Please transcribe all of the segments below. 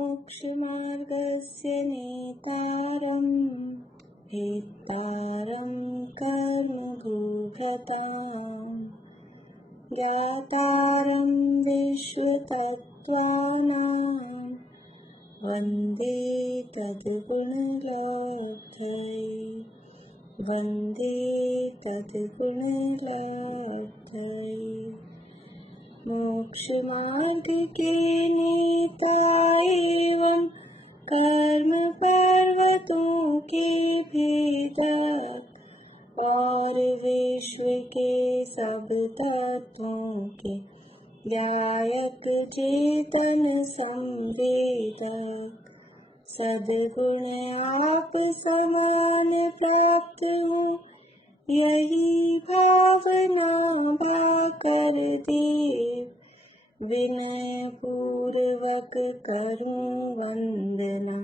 मोक्षमार्गस्य नेतारम् हेतारं कर्मभूभृताम् ज्ञातारं विश्वतत्त्वानां वन्दे तद्गुणलाब्धये मोक्षमार्ग के नेता एवं कर्म पर्वतों के भेदक और विश्व के सब तत्वों के गायक चेतन संवेदक सद्गुण आप समान प्राप्त हो यही भावना भाकर देव विनय पूर्वक करूं वंदना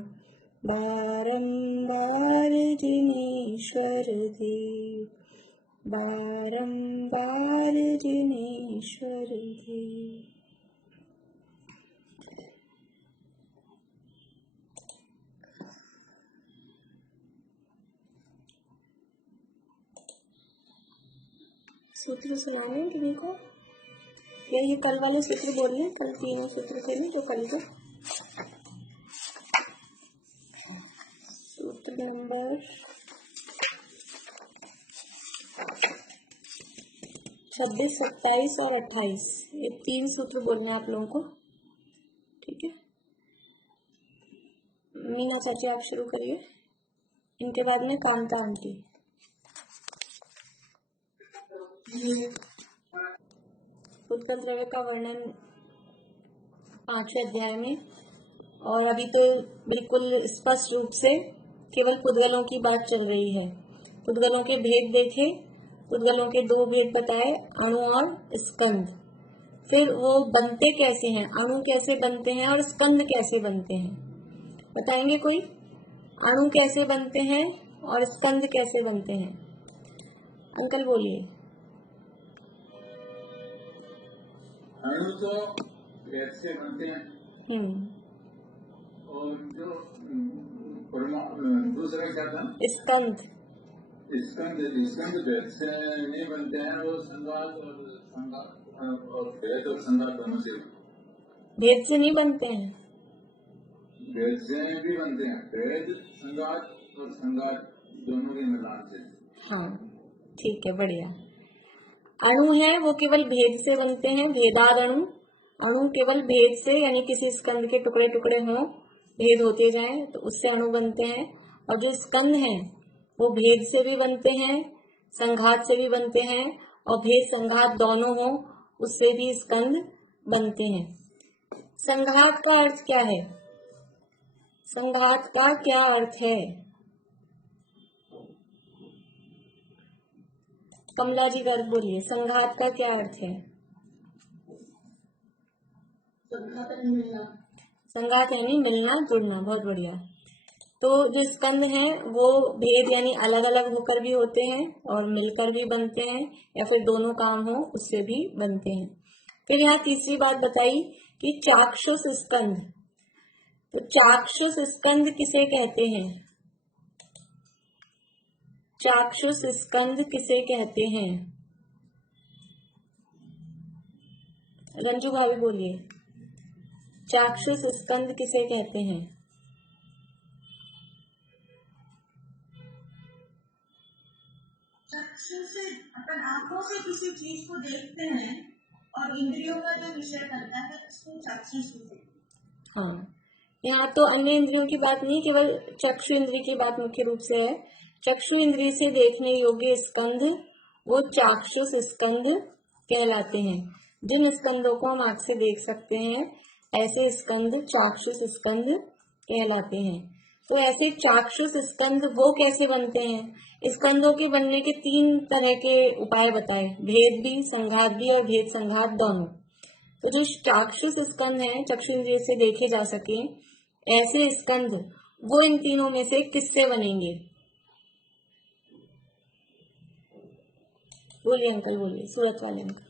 बारंबार जिनेश्वर देव बारंबार जिनेश्वर देव। सूत्र सुनाने किसी को या ये कल वाले सूत्र बोलने, कल तीनों सूत्र थे ना जो कल के। सूत्र नंबर 26, 27 और 28 ये 3 सूत्र बोलने आप लोगों को, ठीक है। मीना चाची आप शुरू करिए, इनके बाद में कांता आंटी। उत्पन्न द्रव्य का वर्णन 5वें अध्याय में, और अभी तो बिल्कुल स्पष्ट रूप से केवल पुद्गलों की बात चल रही है। पुद्गलों के भेद देखे, पुद्गलों के 2 भेद बताए, अणु और स्कंद। फिर वो बनते कैसे हैं, अणु कैसे बनते हैं और स्कंद कैसे बनते हैं, बताएंगे कोई? अणु कैसे बनते हैं और स्कंद कैसे बनते हैं, अंकल बोलिए। अणु तो भेद से बनते हैं और जो दूसरा क्या था, स्कंद। स्कंद भेद से नहीं बनते हैं, वो संघात और भेद और संघात दोनों से। भेद से नहीं बनते हैं, भेद से भी बनते हैं, भेद संघात और संघात दोनों के मिलान से। हाँ ठीक है, बढ़िया। अणु है वो केवल भेद से बनते हैं, भेदार अणु। अणु केवल भेद से, यानी किसी स्कंद के टुकड़े टुकड़े हों, भेद होते जाएं तो उससे अणु बनते हैं। और जो स्कंद हैं वो भेद से भी बनते हैं, संघात से भी बनते हैं, और भेद संघात दोनों हो उससे भी स्कंद बनते हैं। संघात का अर्थ क्या है? संघात का क्या अर्थ है? कमला जी गर्ग बोलिए, संघात का क्या अर्थ है? संघात यानी मिलना जुड़ना, बहुत बढ़िया। तो जो स्कंद हैं वो भेद यानी अलग अलग होकर भी होते हैं और मिलकर भी बनते हैं, या फिर दोनों काम हो उससे भी बनते हैं। फिर यहाँ तीसरी बात बताई कि चाक्षुष स्कंद। तो चाक्षुष स्कंद किसे कहते हैं? चाक्षुष स्कंद किसे कहते हैं? रंजू भाभी बोलिए, चाक्षुष स्कंद किसे कहते हैं? चक्षु से अपन आंखों से किसी चीज को देखते हैं और इंद्रियों का जो विषय करता है उसको चाक्षुष। हाँ, यहाँ तो अन्य इंद्रियों की बात नहीं, केवल चक्षु इंद्रिय की बात मुख्य रूप से है। चक्षु इंद्रिय से देखने योग्य स्कंद वो चाक्षुष स्कंद कहलाते हैं। जिन स्कंदों को हम आंख से देख सकते हैं ऐसे स्कंद चाक्षुष स्कंद कहलाते हैं। तो ऐसे चाक्षुष स्कंद वो कैसे बनते हैं? स्कंदों के बनने के 3 तरह के उपाय बताए, भेद भी, संघात भी और भेद संघात दोनों। तो जो चाक्षुष स्कंद हैं, चक्षु इंद्रिय से देखे जा सके ऐसे स्कंद, वो इन तीनों में से किससे बनेंगे? बोलिए अंकल, बोलिए, सूरत वाले अंकल।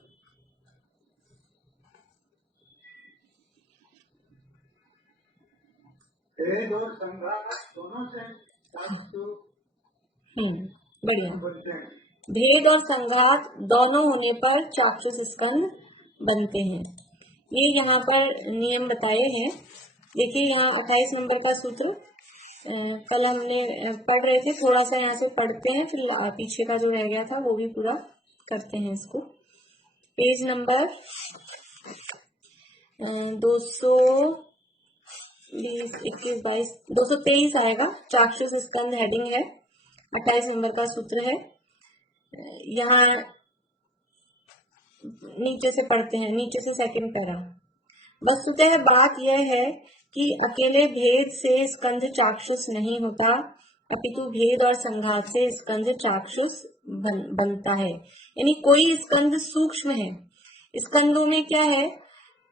भेद और संघात दोनों से चाक्षु बढ़िया। बनते हैं। भेद और संघात दोनों होने पर चाक्षुष स्कंद बनते हैं। ये यहाँ पर नियम बताए हैं। देखिए यहाँ 28 नंबर का सूत्र कल हमने पढ़ रहे थे, थोड़ा सा यहाँ से पढ़ते हैं, फिर पीछे का जो रह गया था वो भी पूरा करते हैं इसको। पेज नंबर 223 आएगा, चाक्षुष स्कंद हेडिंग है, 28 नंबर का सूत्र है। यहाँ नीचे से पढ़ते हैं, नीचे से सेकंड पैरा। वस्तुतः बात यह है कि अकेले भेद से स्कंद चाक्षुष नहीं होता, अपितु भेद और संघात से स्कंद चाक्षुष बनता है। यानी कोई स्कंद सूक्ष्म है। स्कंदों में क्या है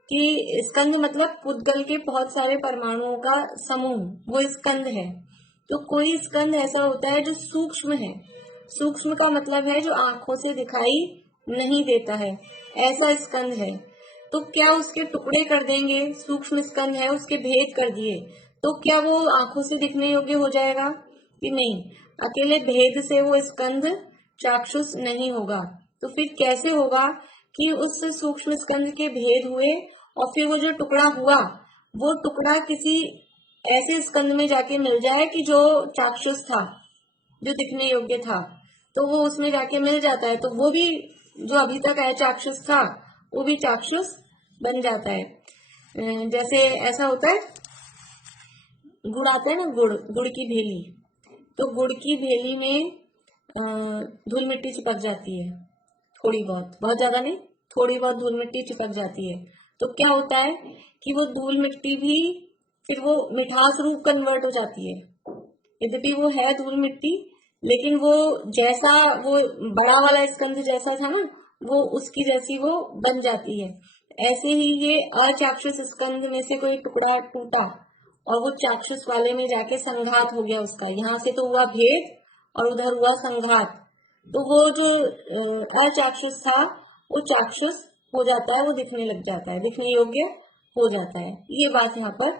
कि स्कंद मतलब पुद्गल के बहुत सारे परमाणुओं का समूह, वो स्कंद है। तो कोई स्कंद ऐसा होता है जो सूक्ष्म है। सूक्ष्म का मतलब है जो आंखों से दिखाई नहीं देता है, ऐसा स्कंद है। तो क्या उसके टुकड़े कर देंगे, सूक्ष्म स्कंद है उसके भेद कर दिए, तो क्या वो आंखों से दिखने योग्य हो जाएगा कि नहीं? अकेले भेद से वो स्कंद चाक्षुष नहीं होगा। तो फिर कैसे होगा कि उस सूक्ष्म स्कंद के भेद हुए और फिर वो जो टुकड़ा हुआ, वो टुकड़ा किसी ऐसे स्कंद में जाके मिल जाए कि जो चाक्षुष था, जो दिखने योग्य था, तो वो उसमें जाके मिल जाता है। तो वो भी जो अभी तक चाक्षुष था वो भी चाक्षुष बन जाता है। जैसे ऐसा होता है, गुड़ आता है ना, गुड़ की भेली, तो गुड़ की भेली में धूल मिट्टी चिपक जाती है, थोड़ी बहुत, बहुत ज्यादा नहीं, थोड़ी बहुत धूल मिट्टी चिपक जाती है। तो क्या होता है कि वो धूल मिट्टी भी फिर वो मिठास रूप कन्वर्ट हो जाती है। यद्यपि वो है धूल मिट्टी, लेकिन वो जैसा वो बड़ा वाला स्कंद जैसा था ना, वो उसकी जैसी वो बन जाती है। ऐसे ही ये अचाक्षुष स्कंद में से कोई टुकड़ा टूटा और वो चाक्षुष वाले में जाके संघात हो गया उसका। यहाँ से तो हुआ भेद और उधर हुआ संघात, तो वो जो अचाक्षुष था वो चाक्षुष हो जाता है, वो दिखने लग जाता है, दिखने योग्य हो जाता है। ये बात यहाँ पर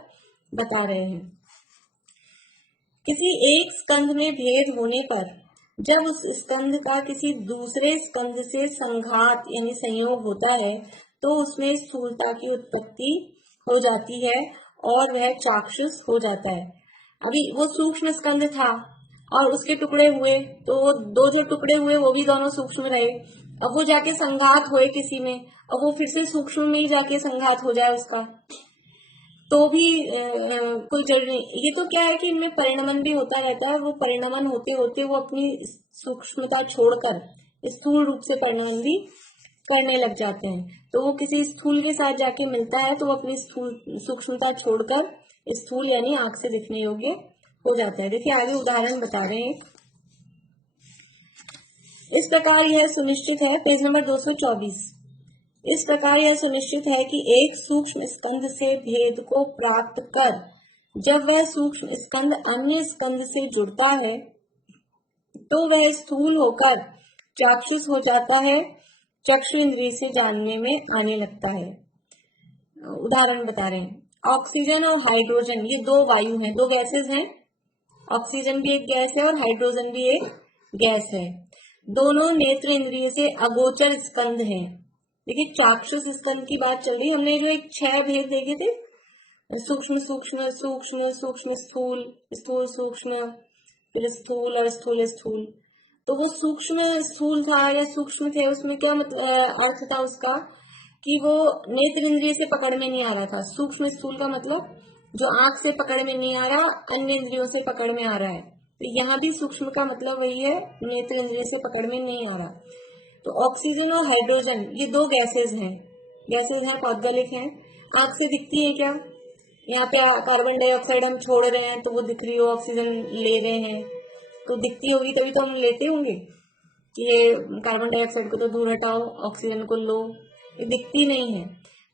बता रहे हैं। किसी एक स्कंद में भेद होने पर जब उस स्कंद का किसी दूसरे स्कंद से संघात यानी संयोग होता है, तो उसमें स्थूलता की उत्पत्ति हो जाती है और वह चाक्षुष हो जाता है। अभी वो सूक्ष्म स्कंद था और उसके टुकड़े हुए, तो वो दो जो टुकड़े हुए वो भी दोनों सूक्ष्म रहे। अब वो जाके संघात हुए किसी में, अब वो फिर से सूक्ष्म में ही जाके संघात हो जाए उसका, तो भी कोई जरूरी नहीं। ये तो क्या है कि इनमें परिणमन भी होता रहता है। वो परिणमन होते होते वो अपनी सूक्ष्मता छोड़कर स्थूल रूप से परिणमन भी करने लग जाते हैं। तो वो किसी स्थूल के साथ जाके मिलता है तो वो अपनी सूक्ष्मता छोड़कर स्थूल यानी आंख से दिखने योग्य हो जाता है। देखिए आगे उदाहरण बता रहे हैं। इस प्रकार यह सुनिश्चित है, पेज नंबर 224, इस प्रकार यह सुनिश्चित है कि एक सूक्ष्म स्कंद से भेद को प्राप्त कर जब वह सूक्ष्म स्कंद अन्य स्कंद से जुड़ता है तो वह स्थूल होकर चाक्षुष हो जाता है, चक्षु इंद्रिय से जानने में आने लगता है। उदाहरण बता रहे हैं। ऑक्सीजन और हाइड्रोजन ये दो वायु हैं, दो गैसेस हैं। ऑक्सीजन भी एक गैस है और हाइड्रोजन भी एक गैस है। दोनों नेत्र इंद्रिय से अगोचर स्कंद हैं। देखिए चाक्षुष स्कंद की बात चल रही है। हमने जो एक 6 भेद देखे थे, सूक्ष्म सूक्ष्म सूक्ष्म सूक्ष्म स्थूल स्थूल सूक्ष्म, फिर स्थूल और स्थूल स्थूल। तो वो सूक्ष्म स्थूल था या सूक्ष्म थे, उसमें क्या मतलब अर्थ था उसका कि वो नेत्र इंद्रिय से पकड़ में नहीं आ रहा था। सूक्ष्म स्थूल का मतलब जो आंख से पकड़ में नहीं आ रहा, अन्य इंद्रियों से पकड़ में आ रहा है। तो यहाँ भी सूक्ष्म का मतलब वही है, नेत्र इंद्रिय से पकड़ में नहीं आ रहा। तो ऑक्सीजन और हाइड्रोजन ये दो गैसेस हैं, पौद्गलिक हैं। आंख से दिखती है क्या? यहाँ पे कार्बन डाइऑक्साइड हम छोड़ रहे हैं तो वो दिख रही हो, ऑक्सीजन ले रहे हैं तो दिखती होगी, तभी तो हम लेते होंगे कि ये कार्बन डाइऑक्साइड को तो दूर हटाओ, ऑक्सीजन को लो। ये दिखती नहीं है,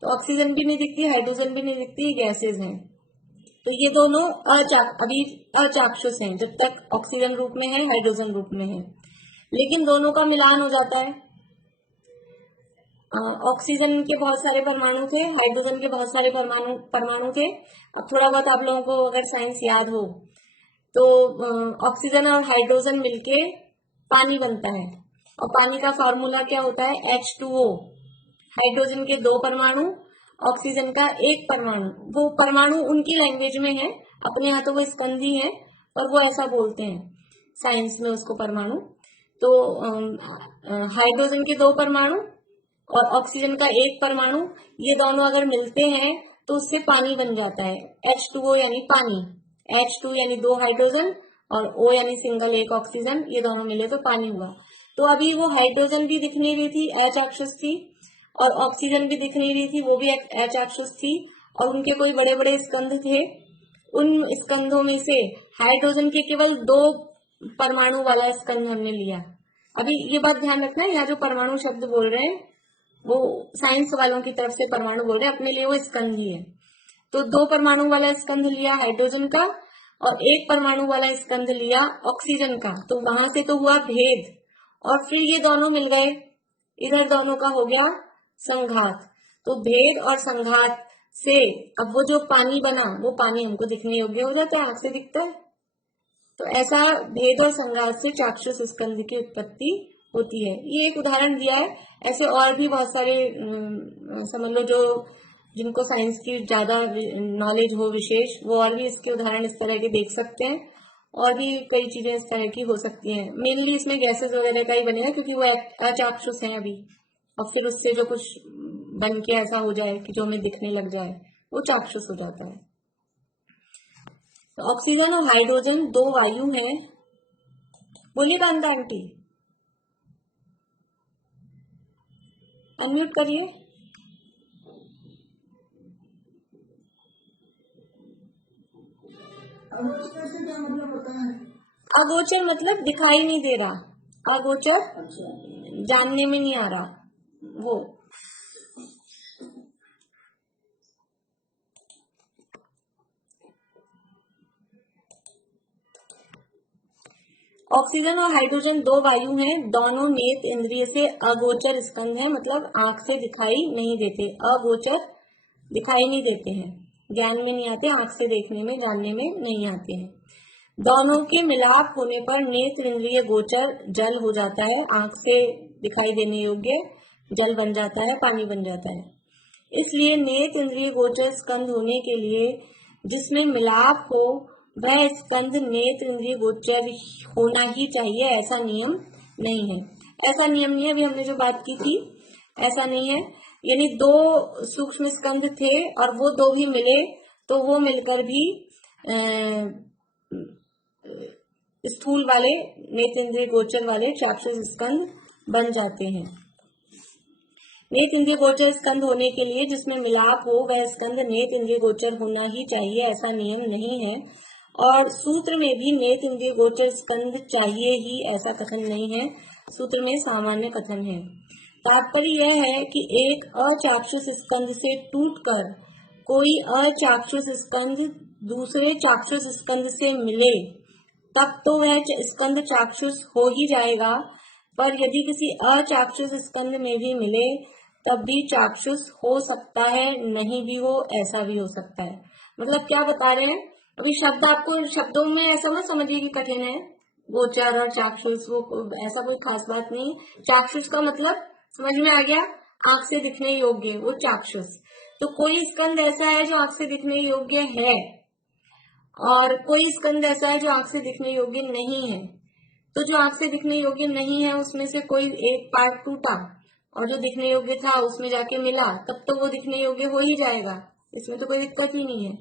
तो ऑक्सीजन भी नहीं दिखती, हाइड्रोजन भी नहीं दिखती, ये गैसेज हैं। तो ये दोनों अभी अचाक्षुष हैं जब तक ऑक्सीजन रूप में है, हाइड्रोजन रूप में है। लेकिन दोनों का मिलान हो जाता है, ऑक्सीजन के बहुत सारे परमाणु थे, हाइड्रोजन के बहुत सारे परमाणु थे। अब थोड़ा बहुत आप लोगों को अगर साइंस याद हो तो ऑक्सीजन और हाइड्रोजन मिलके पानी बनता है, और पानी का फॉर्मूला क्या होता है? H2O। हाइड्रोजन के 2 परमाणु, ऑक्सीजन का 1 परमाणु। वो परमाणु उनकी लैंग्वेज में है, अपने यहाँ तो वो स्कंदी है, पर वो ऐसा बोलते हैं साइंस में उसको परमाणु। तो हाइड्रोजन के 2 परमाणु और ऑक्सीजन का 1 परमाणु, ये दोनों अगर मिलते हैं तो उससे पानी बन जाता है, H2O यानी पानी। H2 यानी 2 हाइड्रोजन और O यानी सिंगल 1 ऑक्सीजन, ये दोनों मिले तो पानी हुआ। तो अभी वो हाइड्रोजन भी दिख नहीं रही थी, H एक्सिस थी, और ऑक्सीजन भी दिख नहीं रही थी, वो भी H एक्सिस थी, और उनके कोई बड़े बड़े स्कंध थे। उन स्कंधों में से हाइड्रोजन के केवल 2 परमाणु वाला स्कंध हमने लिया। अभी ये बात ध्यान रखना है, यहाँ जो परमाणु शब्द बोल रहे हैं वो साइंस वालों की तरफ से परमाणु बोल रहे हैं, अपने लिए वो स्कंध ही है। तो 2 परमाणु वाला स्कंध लिया हाइड्रोजन का, और 1 परमाणु वाला स्कंध लिया ऑक्सीजन का। तो वहां से तो हुआ भेद, और फिर ये दोनों मिल गए, इधर दोनों का हो गया संघात। तो भेद और संघात से अब वो जो पानी बना, वो पानी हमको दिखने योग्य हो जाता है, आंख से दिखता है। तो ऐसा भेद और संघात से चाक्षुष स्कंध की उत्पत्ति होती है। ये एक उदाहरण दिया है, ऐसे और भी बहुत सारे समझ लो जो जिनको साइंस की ज्यादा नॉलेज हो विशेष, वो और भी इसके उदाहरण इस तरह के देख सकते हैं, और भी कई चीजें इस तरह की हो सकती हैं। मेनली इसमें गैसेस वगैरह का ही बनेगा, क्योंकि वो अचाक्षुष है अभी, और फिर उससे जो कुछ बन के ऐसा हो जाए कि जो हमें दिखने लग जाए, वो चाक्षुष हो जाता है। तो ऑक्सीजन और हाइड्रोजन 2 वायु हैं। बोलिए कांता आंटी, अनम्यूट करिए। अगोचर मतलब दिखाई नहीं दे रहा, अगोचर जानने में नहीं आ रहा वो। ऑक्सीजन और हाइड्रोजन 2 वायु हैं, दोनों नेत्र इंद्रिय से अगोचर स्कंध है, मतलब आंख से दिखाई नहीं देते। अगोचर दिखाई नहीं देते हैं, ज्ञान में नहीं आते, आंख से देखने में जानने में नहीं आते हैं। दोनों के मिलाप होने पर नेत्र इंद्रिय गोचर जल हो जाता है, आंख से दिखाई देने योग्य जल बन जाता है, पानी बन जाता है। इसलिए नेत्र इंद्रिय गोचर स्कंध होने के लिए जिसमें मिलाप हो वह स्कंध नेत्र इंद्रिय गोचर होना ही चाहिए, ऐसा नियम नहीं है। ऐसा नियम नहीं है, अभी हमने जो बात की थी ऐसा नहीं है। यानी 2 सूक्ष्म स्कंध थे और वो 2 भी मिले तो वो मिलकर भी स्थूल वाले नेत्र इंद्रिय गोचर वाले चाक्षुष स्कंध बन जाते हैं। नेत्र इंद्रिय गोचर स्कंध होने के लिए जिसमें मिलाप हो वह स्कंध नेत्र इंद्रिय गोचर होना ही चाहिए, ऐसा नियम नहीं है। और सूत्र में भी नेत्र इंद्रिय गोचर स्कंध चाहिए ही, ऐसा कथन नहीं है, सूत्र में सामान्य कथन है। तात्पर्य यह है कि एक अचाक्षुष स्कंध से टूटकर कोई अचाक्षुष स्कंध दूसरे चाक्षुष स्कंध से मिले तब तो वह स्कंध चाक्षुष हो ही जाएगा, पर यदि किसी अचाक्षुष स्कंध में भी मिले तब भी चाक्षुष हो सकता है, नहीं भी हो, ऐसा भी हो सकता है। मतलब क्या बता रहे हैं, अभी शब्द आपको शब्दों में ऐसा मत समझिए कि कठिन है, गोचर और चाक्षुष, वो ऐसा कोई खास बात नहीं। चाक्षुष का मतलब समझ में आ गया, आंख से दिखने योग्य, वो चाक्षुष। तो कोई स्कंध ऐसा है जो आंख से दिखने योग्य है, और कोई स्कंध ऐसा है जो आंख से दिखने योग्य नहीं है। तो जो आंख से दिखने योग्य नहीं है उसमें से कोई एक पार्ट टूटा और जो दिखने योग्य था उसमें जाके मिला, तब तो वो दिखने योग्य हो ही जाएगा, इसमें तो कोई दिक्कत ही नहीं है।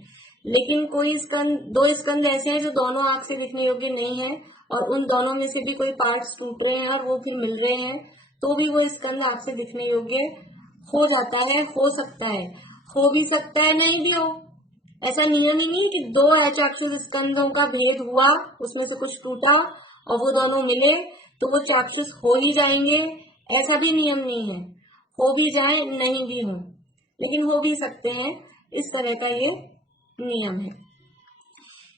लेकिन कोई स्कंध, 2 स्कंध ऐसे हैं जो दोनों आंख से दिखने योग्य नहीं है, और उन दोनों में से भी कोई पार्ट्स टूट रहे हैं और वो फिर मिल रहे हैं, तो भी वो स्कंध आंख से दिखने योग्य हो जाता है, हो सकता है, हो भी सकता है, नहीं भी हो। ऐसा नियम ही नहीं कि 2 अचाक्षुष स्कंधों का भेद हुआ, उसमें से कुछ टूटा और वो दोनों मिले तो वो चाक्षुष हो ही जाएंगे, ऐसा भी नियम नहीं है। हो भी जाए, नहीं भी हो, लेकिन हो भी सकते हैं, इस तरह का ये नियम है।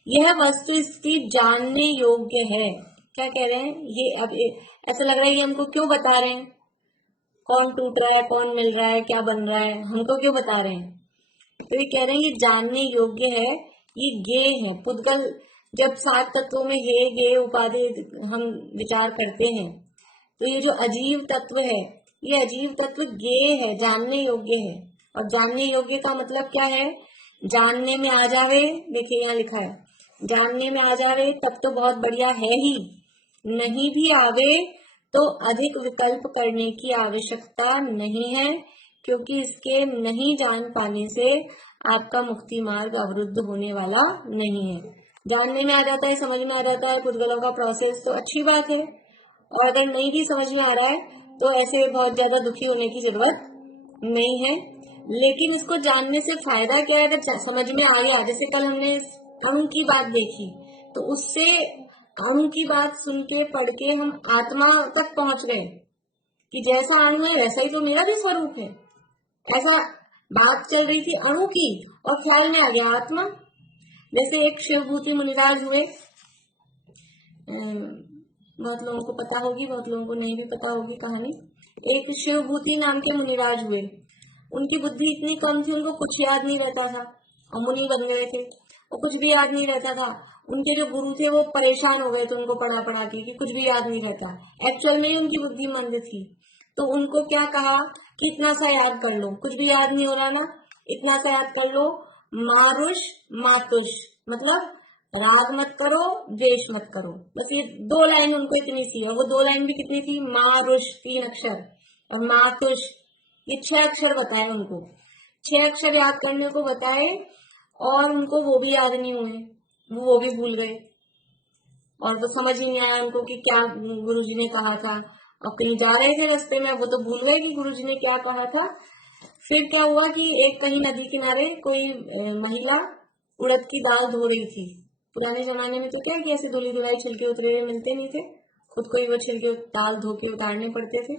यह वस्तु इसकी जानने योग्य है। क्या कह रहे हैं ये? अब ऐसा लग रहा है ये हमको क्यों बता रहे हैं, कौन टूट रहा है, कौन मिल रहा है, क्या बन रहा है, हमको क्यों बता रहे हैं। तो ये कह रहे हैं ये जानने योग्य है, ये गे है। पुद्गल जब 7 तत्वों में हे गे उपाधि हम विचार करते हैं, तो ये जो अजीव तत्व है, ये अजीव तत्व गे है, जानने योग्य है। और जानने योग्य का मतलब क्या है, जानने में आ जावे, देखिए यहाँ लिखा है, जानने में आ जावे तब तो बहुत बढ़िया है ही, नहीं भी आवे तो अधिक विकल्प करने की आवश्यकता नहीं है, क्योंकि इसके नहीं जान पाने से आपका मुक्ति मार्ग अवरुद्ध होने वाला नहीं है। जानने में आ जाता है, समझ में आ जाता है पुद्गलों का प्रोसेस, तो अच्छी बात है। और अगर नहीं भी समझ में आ रहा है तो ऐसे बहुत ज्यादा दुखी होने की जरूरत नहीं है। लेकिन इसको जानने से फायदा क्या है, अगर समझ में आ गया, जैसे कल हमने अणु की बात देखी, तो उससे अणु की बात सुन के पढ़ के हम आत्मा तक पहुंच गए कि जैसा अणु है वैसा ही तो मेरा भी स्वरूप है। ऐसा बात चल रही थी अणु की और ख्याल में आ गया आत्मा। जैसे एक शिवभूति मुनिराज हुए, बहुत लोगों को पता होगी, बहुत लोगों को नहीं भी पता होगी कहानी। एक शिवभूति नाम के मुनिराज हुए, उनकी बुद्धि इतनी कम थी, उनको कुछ याद नहीं रहता था और मुनि बन गए थे, और कुछ भी याद नहीं रहता था। उनके जो गुरु थे वो परेशान हो गए थे उनको पढ़ा पढ़ा के कि कुछ भी याद नहीं रहता। एक्चुअल में ही उनकी बुद्धि मंद थी। तो उनको क्या कहा कि इतना सा याद कर लो, कुछ भी याद नहीं हो रहा ना, इतना सा याद कर लो, मारुष मातुष, मतलब राग मत करो, द्वेष मत करो। बस ये 2 लाइन उनको इतनी सी है। वो 2 लाइन भी कितनी थी, मारुष 3 अक्षर और मातुष ये 6 अक्षर बताए उनको। 6 अक्षर याद करने को बताए और उनको वो भी याद नहीं हुए, वो भी भूल गए। और तो समझ ही नहीं आया उनको कि क्या गुरुजी ने कहा था। और कहीं जा रहे थे रास्ते में, वो तो भूल गए कि गुरुजी ने क्या कहा था। फिर क्या हुआ कि एक कहीं नदी किनारे कोई महिला उड़द की दाल धो रही थी। पुराने जमाने में तो क्या कि ऐसे धुली धुलाई छिलके उतरे हुए मिलते नहीं थे, खुद को ही वो छिलके दाल धो के उतारने पड़ते थे।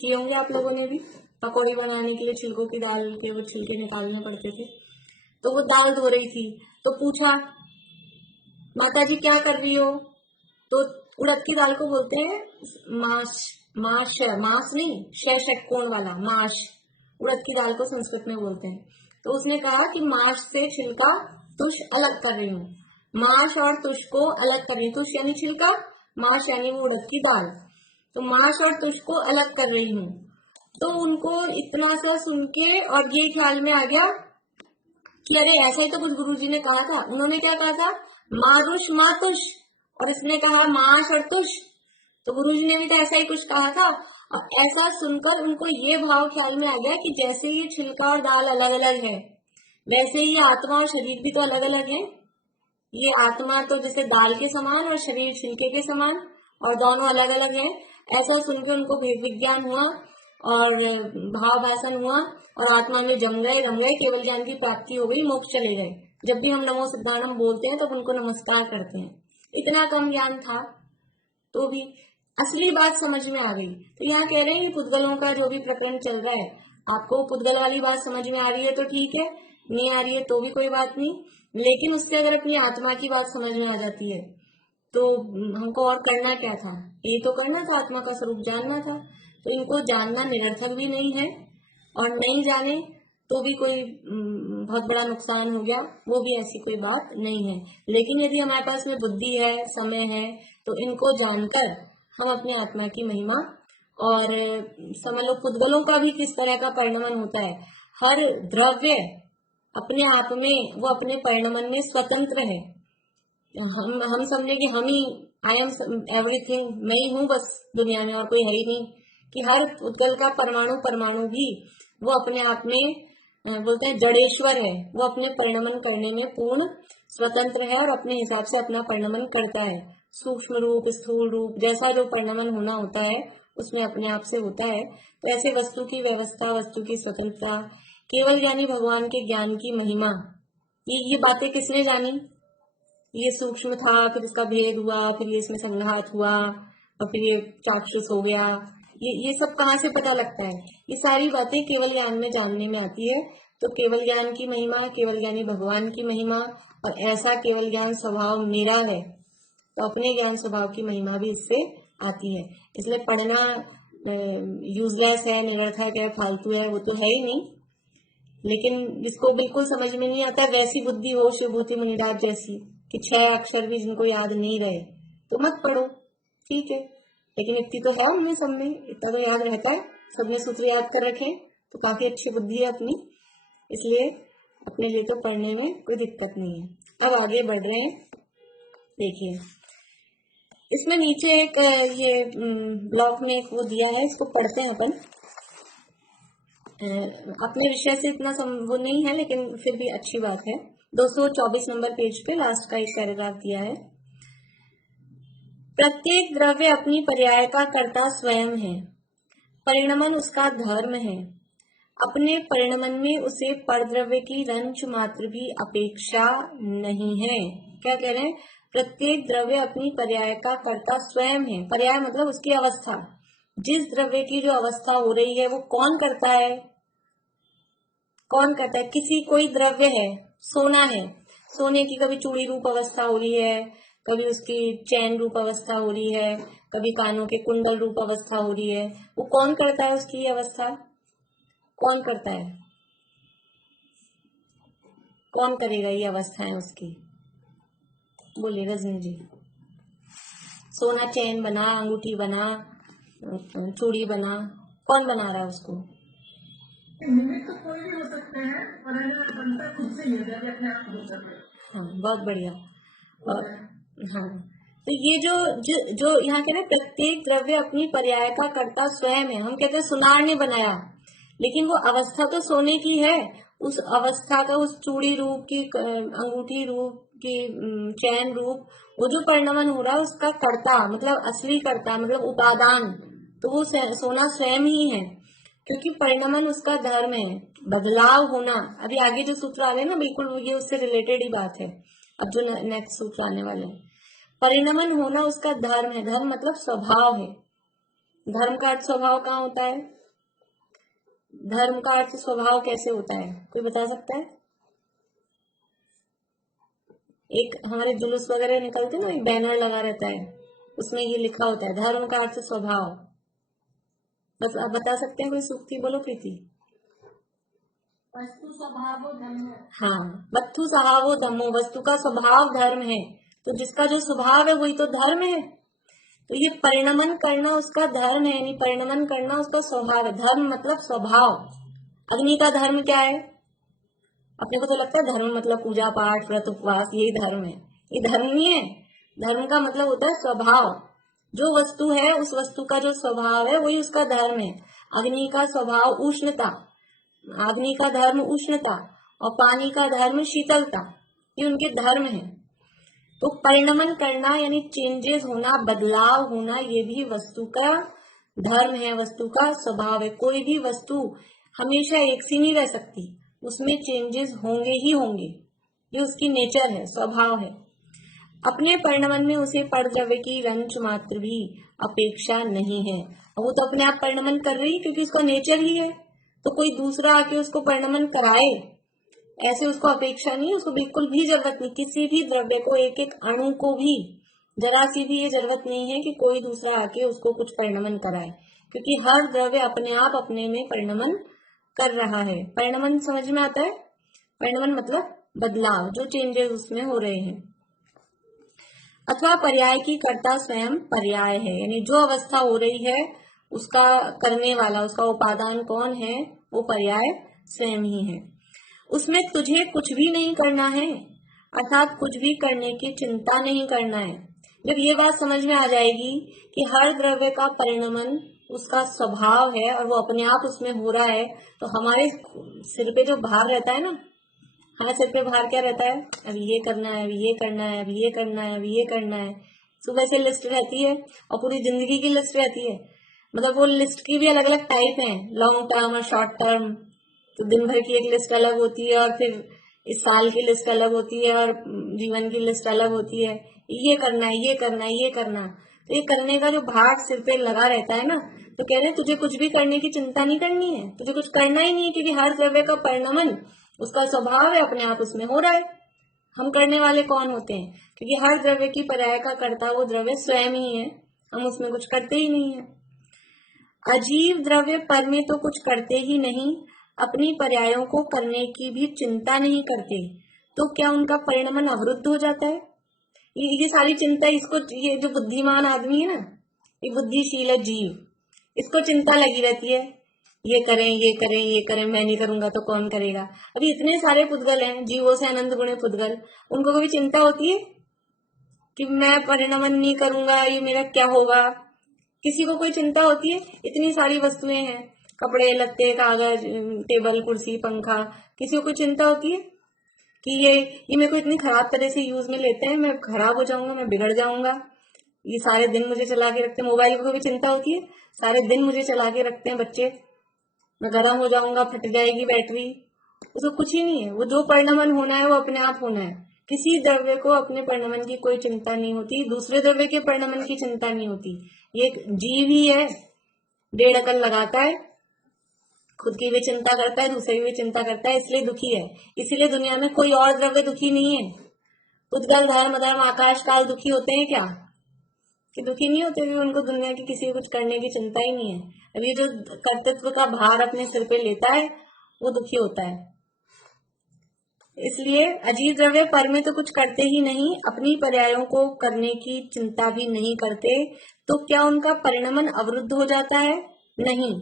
किए होंगे आप लोगों ने भी, पकौड़ी बनाने के लिए छिलकों की दाल के वो छिलके निकालने पड़ते थे। तो वो दाल धो रही थी, तो पूछा माता जी क्या कर रही हो। तो उड़द की दाल को बोलते हैं माश, माश, मास नहीं, षटकोण वाला माश, उड़द की दाल को संस्कृत में बोलते हैं। तो उसने कहा कि माश से छिलका तुष अलग कर रही हूँ, माश और तुष को अलग कर रही हूँ। तुष यानी छिलका, माश यानी वो उड़द की दाल, तो माश और तुष को अलग कर रही हूँ। तो उनको इतना सा सुन के और ये ख्याल में आ गया कि अरे ऐसा ही तो कुछ गुरुजी ने कहा था। उन्होंने क्या कहा था, मारुष मातुष, और इसने कहा माश और तुष, तो गुरुजी ने भी तो ऐसा ही कुछ कहा था। अब ऐसा सुनकर उनको ये भाव ख्याल में आ गया कि जैसे ये छिलका और दाल अलग अलग है, वैसे ही आत्मा और शरीर भी तो अलग अलग है। ये आत्मा तो जैसे दाल के समान और शरीर छिलके के समान, और दोनों अलग अलग है। ऐसा सुनकर उनको भेद विज्ञान हुआ और भाव भाषण हुआ और आत्मा में जम गए, रम गए, केवल ज्ञान की प्राप्ति हो गई, मोक्ष चले गए। जब भी हम नमो सिद्धांतम बोलते हैं तो उनको नमस्कार करते हैं। इतना कम ज्ञान था तो भी असली बात समझ में आ गई। तो यहाँ कह रहे हैं कि पुद्गलों का जो भी प्रकरण चल रहा है, आपको पुद्गल वाली बात समझ में आ रही है तो ठीक है, नहीं आ रही है तो भी कोई बात नहीं, लेकिन उससे अगर अपनी आत्मा की बात समझ में आ जाती है तो हमको और करना क्या था, ये तो करना था, आत्मा का स्वरूप जानना था। तो इनको जानना निरर्थक भी नहीं है और नहीं जाने तो भी कोई बहुत बड़ा नुकसान हो गया, वो भी ऐसी कोई बात नहीं है। लेकिन यदि हमारे पास में बुद्धि है, समय है, तो इनको जानकर हम अपनी आत्मा की महिमा और समझ लो पुद्गलों का भी किस तरह का परिणमन होता है। हर द्रव्य अपने आप में वो अपने परिणमन में स्वतंत्र है। हम समझे कि हम ही आई एम एवरीथिंग, मैं ही हूँ बस दुनिया में और कोई है ही नहीं, कि हर पुद्गल का परमाणु परमाणु भी वो अपने आप में बोलते हैं जड़ेश्वर है, वो अपने परिणमन करने में पूर्ण स्वतंत्र है और अपने हिसाब से अपना परिणमन करता है। सूक्ष्म रूप, स्थूल रूप, जैसा जो परिणमन होना होता है उसमें अपने आप से होता है। तो ऐसे वस्तु की व्यवस्था, वस्तु की स्वतंत्रता, केवल ज्ञानी भगवान के ज्ञान की महिमा, ये बातें किसने जानी। ये सूक्ष्म था, फिर इसका भेद हुआ, फिर ये इसमें संघात हुआ और फिर ये चाक्षुष हो गया, ये सब कहाँ से पता लगता है। ये सारी बातें केवल ज्ञान में जानने में आती है। तो केवल ज्ञान की महिमा, केवल ज्ञानी भगवान की महिमा, और ऐसा केवल ज्ञान स्वभाव मेरा है तो अपने ज्ञान स्वभाव की महिमा भी इससे आती है। इसलिए पढ़ना यूजलेस है, निरर्थक है, फालतू है, वो तो है ही नहीं। लेकिन जिसको बिल्कुल समझ में नहीं आता, वैसी बुद्धि हो शिवभूति मुनिराज जैसी कि 6 अक्षर भी जिनको याद नहीं रहे तो मत पढ़ो, ठीक है। लेकिन इतनी तो है उनमें, सब में इतना तो याद रहता है, सबने सूत्र याद कर रखे तो काफी अच्छी बुद्धि है अपनी, इसलिए अपने लिए तो पढ़ने में कोई दिक्कत नहीं है। अब आगे बढ़ रहे हैं। देखिए इसमें नीचे एक ये ब्लॉक में एक वो दिया है, इसको पढ़ते हैं अपन। अपने विषय से इतना वो नहीं है, लेकिन फिर भी अच्छी बात है। 224 नंबर पेज पे लास्ट का एक पैराग्राफ दिया है। प्रत्येक द्रव्य अपनी पर्याय का कर्ता स्वयं है, परिणमन उसका धर्म है। अपने परिणमन में उसे परद्रव्य की रंच मात्र भी अपेक्षा नहीं है। क्या कह रहे हैं? प्रत्येक द्रव्य अपनी पर्याय का कर्ता स्वयं है। पर्याय मतलब उसकी अवस्था, जिस द्रव्य की जो अवस्था हो रही है वो कौन करता है? कौन करता है? किसी कोई द्रव्य है, सोना है, सोने की कभी चूड़ी रूप अवस्था हो रही है, कभी उसकी चैन रूप अवस्था हो रही है, कभी कानों के कुंडल रूप अवस्था हो रही है। वो कौन करता है? उसकी अवस्था कौन करता है? कौन करेगा ये अवस्थाएं उसकी? बोलिए रजनी जी। सोना चैन बना, अंगूठी बना, चूड़ी बना, कौन बना रहा है उसको? निमित्त तो कोई भी हो सकते हैं, पर बनता खुद से ही है, जब अपने आप हो सकते हैं। हाँ, बहुत बढ़िया। और हाँ, तो ये जो यहाँ कह रहे प्रत्येक द्रव्य अपनी पर्याय का कर्ता स्वयं है। हम कहते हैं सुनार ने बनाया, लेकिन वो अवस्था तो सोने की है। उस अवस्था का, उस चूड़ी रूप की, अंगूठी रूप की, चैन रूप, वो जो परिणमन हो रहा है उसका कर्ता मतलब असली कर्ता मतलब उपादान, तो वो सोना स्वयं ही है, क्योंकि परिणमन उसका धर्म है, बदलाव होना। अभी आगे जो सूत्र आ रहे हैं ना, बिल्कुल ये उससे रिलेटेड ही बात है। अब जो नेक्स्ट सूत्र आने वाले हैं, परिणमन होना उसका धर्म है। धर्म मतलब स्वभाव है। धर्म का अर्थ स्वभाव कहाँ होता है? धर्म का अर्थ स्वभाव कैसे होता है? कोई बता सकता है? एक हमारे जुलूस वगैरह निकलते ना, एक बैनर लगा रहता है, उसमें ये लिखा होता है धर्म का अर्थ स्वभाव। बस आप बता सकते हैं कोई सूक्ति? बोलो प्रीति। वस्तु स्वभाव धर्म। हाँ, वस्तु स्वभावो धर्मो, वस्तु का स्वभाव धर्म है। तो जिसका जो स्वभाव है वही तो धर्म है। तो ये परिणमन करना उसका धर्म है, यानी परिणमन करना उसका स्वभाव है। धर्म मतलब स्वभाव। अग्नि का धर्म क्या है? अपने को तो लगता है धर्म मतलब पूजा पाठ व्रत उपवास, यही धर्म है। ये धर्म नहीं है। धर्म का मतलब होता है स्वभाव। जो वस्तु है उस वस्तु का जो स्वभाव है वही उसका धर्म है। अग्नि का स्वभाव उष्णता, अग्नि का धर्म उष्णता, और पानी का धर्म शीतलता, ये उनके धर्म है। तो परिणमन करना यानी चेंजेस होना, बदलाव होना, ये भी वस्तु का धर्म है, वस्तु का स्वभाव है। कोई भी वस्तु हमेशा एक सी नहीं रह सकती, उसमें चेंजेस होंगे ही होंगे, ये उसकी नेचर है, स्वभाव है। अपने परिणमन में उसे परद्रव्य की रंच मात्र भी अपेक्षा नहीं है। और वो तो अपने आप परिणमन कर रही है क्योंकि उसका नेचर ही है। तो कोई दूसरा आके उसको परिणमन कराए ऐसे उसको अपेक्षा नहीं, उसको बिल्कुल भी जरूरत नहीं। किसी भी द्रव्य को, एक एक अणु को भी जरा सी भी ये जरूरत नहीं है कि कोई दूसरा आके उसको कुछ परिणमन कराए, क्योंकि हर द्रव्य अपने आप अपने में परिणमन कर रहा है। परिणमन समझ में आता है? परिणमन मतलब बदलाव, जो चेंजेस उसमें हो रहे हैं। अथवा पर्याय की कर्ता स्वयं पर्याय है, यानी जो अवस्था हो रही है उसका करने वाला, उसका उपादान कौन है? वो पर्याय स्वयं ही है। उसमें तुझे कुछ भी नहीं करना है, अर्थात कुछ भी करने की चिंता नहीं करना है। जब ये बात समझ में आ जाएगी कि हर द्रव्य का परिणमन उसका स्वभाव है और वो अपने आप उसमें हो रहा है, तो हमारे सिर पे जो भार रहता है ना, हमारे सिर पे भार क्या रहता है? अब ये करना है, अब ये करना है, अब ये करना है, अब ये करना है। सुबह से लिस्ट रहती है और पूरी जिंदगी की लिस्ट रहती है। मतलब वो लिस्ट की भी अलग अलग टाइप है, लॉन्ग टर्म और शॉर्ट टर्म। तो दिन भर की एक लिस्ट अलग होती है, और फिर इस साल की लिस्ट अलग होती है, और जीवन की लिस्ट अलग होती है। ये करना है, ये करना है, ये करना। तो ये करने का जो भार सिर पे लगा रहता है ना, तो कह रहे हैं तुझे कुछ भी करने की चिंता नहीं करनी है, तुझे कुछ करना ही नहीं है, क्योंकि हर द्रव्य का परिणमन उसका स्वभाव है, अपने आप उसमें हो रहा है। हम करने वाले कौन होते हैं? क्योंकि हर द्रव्य की पर्याय का कर्ता वो द्रव्य स्वयं ही है, हम उसमें कुछ करते ही नहीं है। अजीव द्रव्य पर में तो कुछ करते ही नहीं, अपनी पर्यायों को करने की भी चिंता नहीं करते, तो क्या उनका परिणमन अवरुद्ध हो जाता है? ये सारी चिंता इसको, ये जो बुद्धिमान आदमी है ना, ये बुद्धिशील है जीव, इसको चिंता लगी रहती है, ये करें ये करें ये करें, मैं नहीं करूंगा तो कौन करेगा। अभी इतने सारे पुद्गल हैं, जीवों से अनंत गुणे पुद्गल, उनको कभी चिंता होती है कि मैं परिणमन नहीं करूंगा, ये मेरा क्या होगा? किसी को कोई चिंता होती है? इतनी सारी वस्तुएं हैं, कपड़े लत्ते कागज टेबल कुर्सी पंखा, किसी को कोई चिंता होती है कि ये मेरे को इतनी खराब तरह से यूज में लेते हैं, मैं खराब हो जाऊंगा, मैं बिगड़ जाऊंगा, ये सारे दिन मुझे चला के रखते हैं। मोबाइल को भी चिंता होती है, सारे दिन मुझे चला के रखते हैं बच्चे, मैं गर्म हो जाऊंगा, फट जाएगी बैटरी। उसको कुछ ही नहीं है, वो जो परिणमन होना है वो अपने आप होना है। किसी द्रव्य को अपने परिणमन की कोई चिंता नहीं होती, दूसरे द्रव्य के परिणमन की चिंता नहीं होती। ये एक जीव ही है, 1.5 अकल लगाता है, खुद की भी चिंता करता है, दूसरे की भी चिंता करता है, इसलिए दुखी है। इसीलिए दुनिया में कोई और द्रव्य दुखी नहीं है। उद्गल धर्म धर्म आकाश काल दुखी होते हैं क्या? कि दुखी नहीं होते, भी उनको दुनिया की किसी को कुछ करने की चिंता ही नहीं है। अब ये जो कर्तृत्व का भार अपने सिर पे लेता है वो दुखी होता है। इसलिए अजीव द्रव्य पर में तो कुछ करते ही नहीं, अपनी पर्यायों को करने की चिंता भी नहीं करते, तो क्या उनका परिणमन अवरुद्ध हो जाता है? नहीं।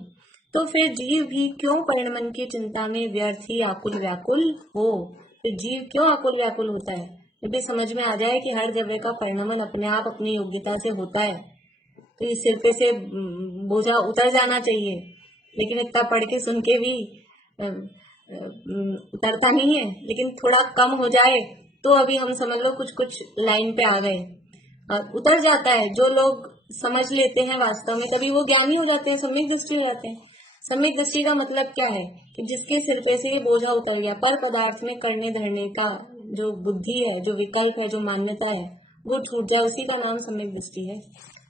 तो फिर जीव भी क्यों परिणमन की चिंता में व्यर्थ ही आकुल व्याकुल हो? फिर जीव क्यों आकुल व्याकुल होता है? जब भी समझ में आ जाए कि हर द्रव्य का परिणमन अपने आप अपनी योग्यता से होता है, तो ये सिर पे से बोझा उतर जाना चाहिए। लेकिन इतना पढ़ के सुन के भी उतरता नहीं है। लेकिन थोड़ा कम हो जाए तो अभी हम समझ लो कुछ कुछ लाइन पे आ गए, उतर जाता है। जो लोग समझ लेते हैं वास्तव में, तभी वो ज्ञानी हो जाते हैं, सम्यक दृष्टि हो जाते हैं। सम्यक दृष्टि का मतलब क्या है? कि जिसके सिर पे से ये बोझा उतर गया, पर पदार्थ में करने धरने का जो बुद्धि है, जो विकल्प है, जो मान्यता है, वो छूट जाए, उसी का नाम सम्यक दृष्टि है।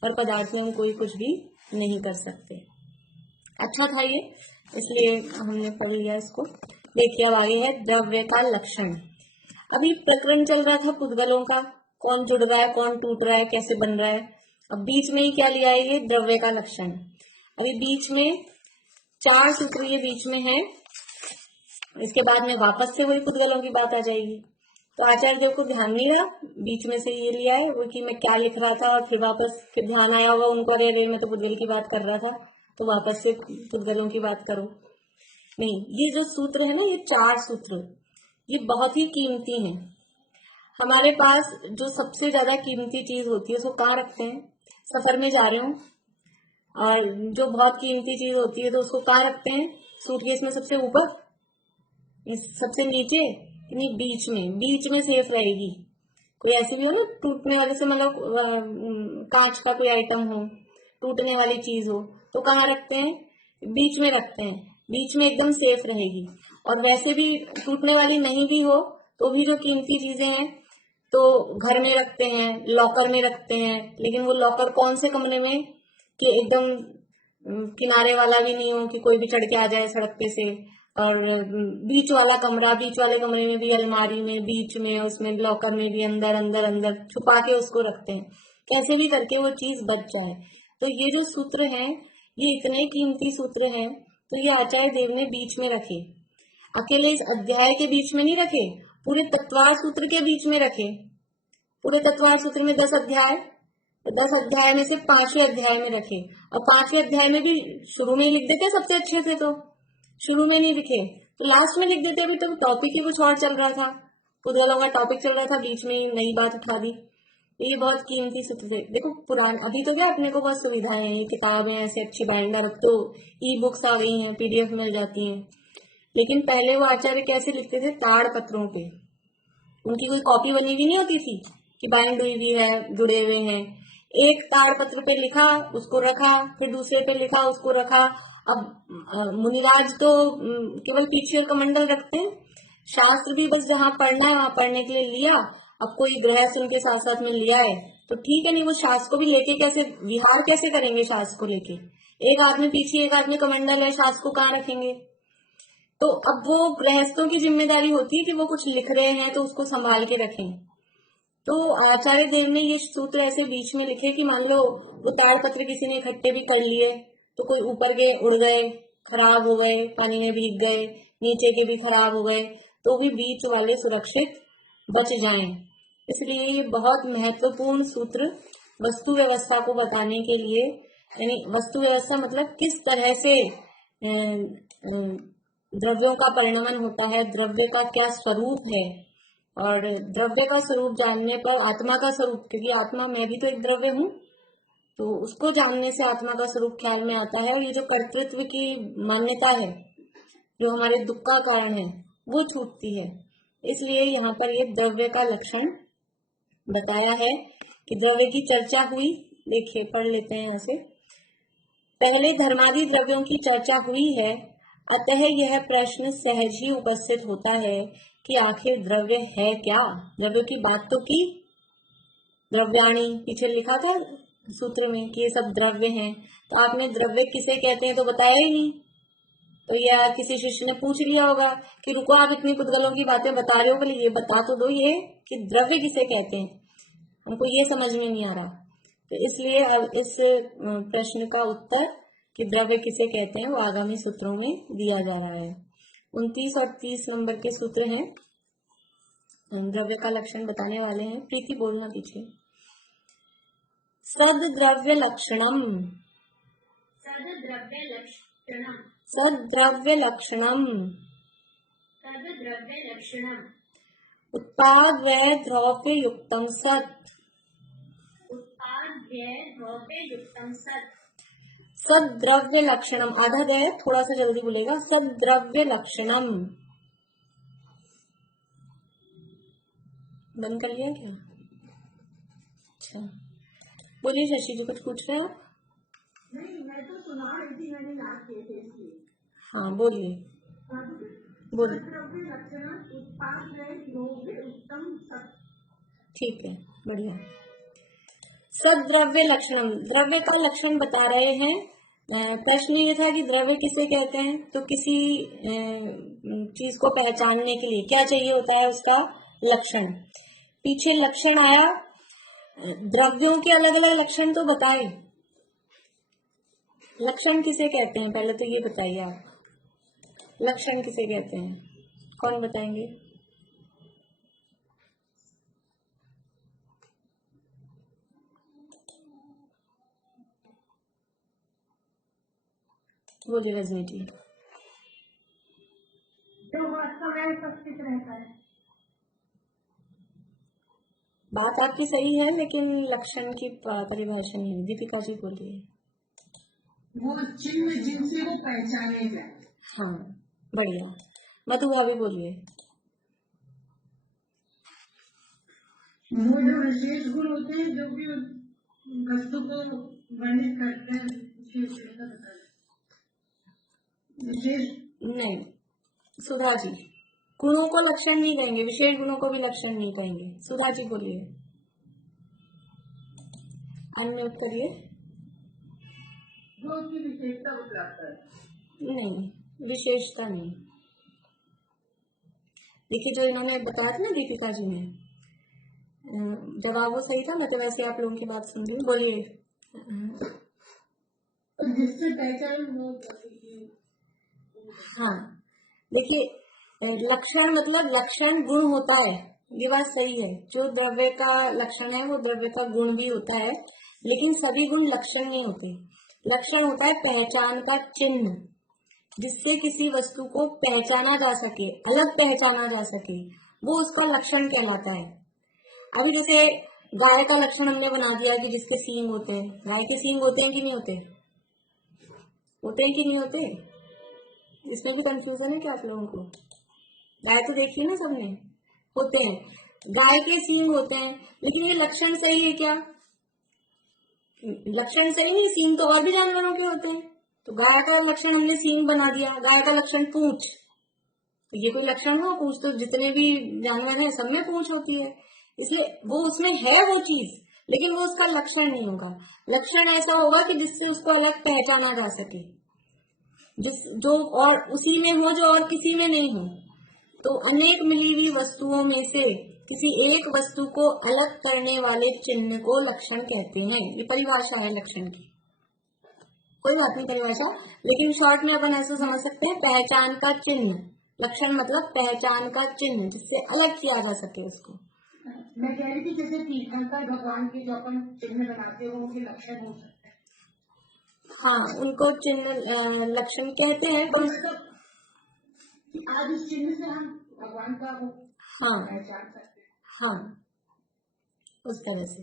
पर पदार्थ में हम कोई कुछ भी नहीं कर सकते। अच्छा था ये, इसलिए हमने पढ़ लिया इसको। देखिए अब आगे है द्रव्य का लक्षण। अभी प्रकरण चल रहा था पुद्गलों का, कौन जुड़ रहा है, कौन टूट रहा है, कैसे बन रहा है। अब बीच में ही क्या लिया है, ये द्रव्य का लक्षण। अभी बीच में 4 सूत्र ये बीच में है, इसके बाद में वापस से वही पुद्गलों की बात आ जाएगी। तो आचार्य देव को ध्यान नहीं रहा, बीच में से ये लिया है वो कि मैं क्या लिख रहा था, और फिर वापस फिर ध्यान आया हुआ उनको, अरे मैं तो पुद्गल की बात कर रहा था, तो वापस से पुद्गलों की बात करो। नहीं, ये जो सूत्र है ना, ये 4 सूत्र ये बहुत ही कीमती हैं। हमारे पास जो सबसे ज्यादा कीमती चीज होती है उसको कहाँ रखते हैं? सफर में जा रहे हो और जो बहुत कीमती चीज होती है तो उसको कहाँ रखते हैं? सूटकेस में सबसे ऊपर, सबसे नीचे, नहीं बीच में सेफ रहेगी। कोई ऐसी भी हो ना टूटने वाले से, मतलब कांच का कोई आइटम हो, टूटने वाली चीज हो, तो कहाँ रखते हैं? बीच में रखते हैं, बीच में एकदम सेफ रहेगी। और वैसे भी टूटने वाली नहीं भी हो तो भी जो कीमती चीजें हैं तो घर में रखते हैं, लॉकर में रखते हैं। लेकिन वो लॉकर कौन से कमरे में कि एकदम किनारे वाला भी नहीं हो कि कोई भी चढ़ के आ जाए सड़क पे से, और बीच वाला कमरा, बीच वाले कमरे में भी अलमारी में बीच में, उसमें लॉकर में भी अंदर अंदर अंदर छुपा के उसको रखते हैं, कैसे भी करके वो चीज बच जाए। तो ये जो सूत्र हैं ये इतने कीमती सूत्र हैं, तो ये आचार्य देव ने बीच में रखे। अकेले इस अध्याय के बीच में नहीं रखे, पूरे तत्वार सूत्र के बीच में रखे। पूरे तत्वार सूत्र में 10 अध्याय, तो 10 अध्याय में से 5वें अध्याय में रखे। और 5वें अध्याय में भी शुरू में ही लिख देते सबसे अच्छे से, तो शुरू में नहीं लिखे तो लास्ट में लिख देते। अभी तो टॉपिक ही कुछ और चल रहा था, पुद्गलों का टॉपिक चल रहा था, बीच में ही नई बात उठा दी। तो ये बहुत कीमती सूत्र थे। देखो पुराने, अभी तो क्या अपने को बहुत सुविधाएं हैं, किताबें ऐसे अच्छी बाइंडर, अब तो ई बुक्स आ गई हैं, PDF मिल जाती हैं। लेकिन पहले वो आचार्य कैसे लिखते थे? ताड़ पत्रों पे, उनकी कोई कॉपी बनी हुई नहीं होती थी कि बाइंड हुई भी है, जुड़े हुए हैं। एक ताड़ पत्र पे लिखा, उसको रखा, फिर दूसरे पे लिखा, उसको रखा। अब मुनिराज तो केवल पीछे और कमंडल रखते हैं, शास्त्र भी बस जहाँ पढ़ना है वहां पढ़ने के लिए लिया। अब कोई गृहस्थ उनके साथ साथ में लिया है तो ठीक है, नहीं वो शास्त्र को भी लेके कैसे विहार कैसे करेंगे? शास्त्र को लेके एक आदमी पीछे एक आदमी कमंडल है, शास्त्र को कहाँ रखेंगे? तो अब वो गृहस्थों की जिम्मेदारी होती है कि वो कुछ लिख रहे हैं तो उसको संभाल के रखें। तो आचार्य देव ने ये सूत्र ऐसे बीच में लिखे कि मान लो वो ताड़ पत्र किसी ने इकट्ठे भी कर लिए तो कोई ऊपर के उड़ गए, खराब हो गए, पानी में भीग गए, नीचे के भी खराब हो गए, तो भी बीच वाले सुरक्षित बच जाएं। इसलिए ये बहुत महत्वपूर्ण सूत्र वस्तु व्यवस्था को बताने के लिए, यानी वस्तु व्यवस्था मतलब किस तरह से द्रव्यों का परिणमन होता है, द्रव्य का क्या स्वरूप है, और द्रव्य का स्वरूप जानने पर आत्मा का स्वरूप, क्योंकि आत्मा मैं भी तो एक द्रव्य हूँ, तो उसको जानने से आत्मा का स्वरूप ख्याल में आता है, और ये जो कर्तृत्व की मान्यता है जो हमारे दुख का कारण है वो छूटती है। इसलिए यहाँ पर ये द्रव्य का लक्षण बताया है कि द्रव्य की चर्चा हुई। देखिए पढ़ लेते हैं यहाँ से। पहले धर्मादि द्रव्यों की चर्चा हुई है, अतः यह प्रश्न सहज ही उपस्थित होता है कि आखिर द्रव्य है क्या। द्रव्य की बात तो की, द्रव्याणी पीछे लिखा था सूत्र में कि ये सब द्रव्य हैं, तो आपने द्रव्य किसे कहते हैं तो बताया ही नहीं। तो या किसी शिष्य ने पूछ लिया होगा कि रुको आप इतनी पुद्गलों की बातें बता रहे हो, बोले ये बता तो दो ये कि द्रव्य किसे कहते हैं, हमको ये समझ में नहीं आ रहा। तो इसलिए अब इस प्रश्न का उत्तर कि द्रव्य किसे कहते हैं वो आगामी सूत्रों में दिया जा रहा है। 29 और 30 नंबर के सूत्र हैं, द्रव्य का लक्षण बताने वाले हैं। प्रीति बोलना पीछे। सद्द्रव्य लक्षणम, सद्द्रव्य लक्षणम, सद्द्रव्य लक्षणम, सद्द्रव्य लक्षणम, उत्पाद व्यय द्रव्य युक्तम सत्, उत्पाद व्यय द्रव्य युक्तम सत्, सद्द्रव्य लक्षणम, आधा गए थोड़ा सा जल्दी बोलेगा, सद्द्रव्य लक्षणम। बंद कर लिया क्या? अच्छा बोलिए शशि जी, कुछ पूछ रहे हैं आप? नहीं, मैं तो सुना रही थी, मैंने याद किए थे इसलिए। हाँ बोलिए बोलिए। सद्द्रव्य लक्षण उत्पाद व्यय द्रव्य उत्तम सत्। ठीक है, बढ़िया। सद्द्रव्य लक्षणम, द्रव्य का लक्षण बता रहे हैं। प्रश्न ये था कि द्रव्य किसे कहते हैं, तो किसी चीज को पहचानने के लिए क्या चाहिए होता है, उसका लक्षण। पीछे लक्षण आया, द्रव्यों के अलग अलग लक्षण तो बताए, लक्षण किसे कहते हैं पहले तो ये बताइए आप, लक्षण किसे कहते हैं, कौन बताएंगे? बोलिए रजनी जी। जो वास्तव में उपस्थित रहता है। बात आपकी सही है, लेकिन लक्षण की परिभाषा नहीं है। दीपिका जी बोलिए। वो चिन्ह जिनसे वो पहचाने जाए। हाँ बढ़िया। मधु भाभी बोलिए। वो जो विशेष गुण होते हैं जो भी वस्तु को वर्णित करते हैं, विशेष नहीं, सुधा जी गुणों को लक्षण नहीं कहेंगे, विशेष गुणों को भी लक्षण नहीं कहेंगे। सुधा जी बोलिए, अनम्यूट करिए। जो उसकी विशेषता बताता है। नहीं, विशेषता नहीं। देखिए जो इन्होंने बताया था ना दीपिका जी ने, जवाब वो सही था, मैं तो वैसे आप लोगों की बात सुन रही हूँ। बोलिए। जिससे पहचान हो। हाँ देखिए, लक्षण मतलब लक्षण गुण होता है, ये बात सही है। जो द्रव्य का लक्षण है वो द्रव्य का गुण भी होता है, लेकिन सभी गुण लक्षण नहीं होते। लक्षण होता है पहचान का चिन्ह, जिससे किसी वस्तु को पहचाना जा सके, अलग पहचाना जा सके, वो उसका लक्षण कहलाता है। अभी जैसे गाय का लक्षण हमने बना दिया कि जिसके सींग होते हैं। गाय के सींग होते हैं कि नहीं होते? होते हैं कि नहीं होते? इसमें भी कंफ्यूजन है क्या आप लोगों को? गाय तो देखी ना सबने, होते हैं, गाय के सींग होते हैं, लेकिन ये लक्षण सही है क्या? लक्षण सही नहीं, सींग तो और भी जानवरों के होते हैं। तो गाय का लक्षण हमने सींग बना दिया, गाय का लक्षण पूंछ, तो ये कोई लक्षण हो? पूंछ तो जितने भी जानवर हैं सब में पूंछ होती है, इसलिए वो उसमें है वो चीज, लेकिन वो उसका लक्षण नहीं होगा। लक्षण ऐसा होगा कि जिससे उसको अलग पहचाना जा सके, जिस जो और उसी में हो जो और किसी में नहीं हो। तो अनेक मिली हुई वस्तुओं में से किसी एक वस्तु को अलग करने वाले चिन्ह को लक्षण कहते हैं। ये परिभाषा है लक्षण की। कोई बात नहीं परिभाषा, लेकिन शॉर्ट में अपन ऐसे समझ सकते हैं पहचान का चिन्ह। लक्षण मतलब पहचान का चिन्ह, जिससे अलग किया जा सके उसको। मैं कह रही थी जैसे तीर्थंकर भगवान के जो अपन चिन्ह बनाते हो उनके लक्षण हो सकते हैं। हाँ, उनको चिन्ह लक्षण कहते हैं। तो मतलब कि आज इस चिन्ह से हम भगवान का वो हाँ पहचान सकते हैं। हाँ, उस तरह से।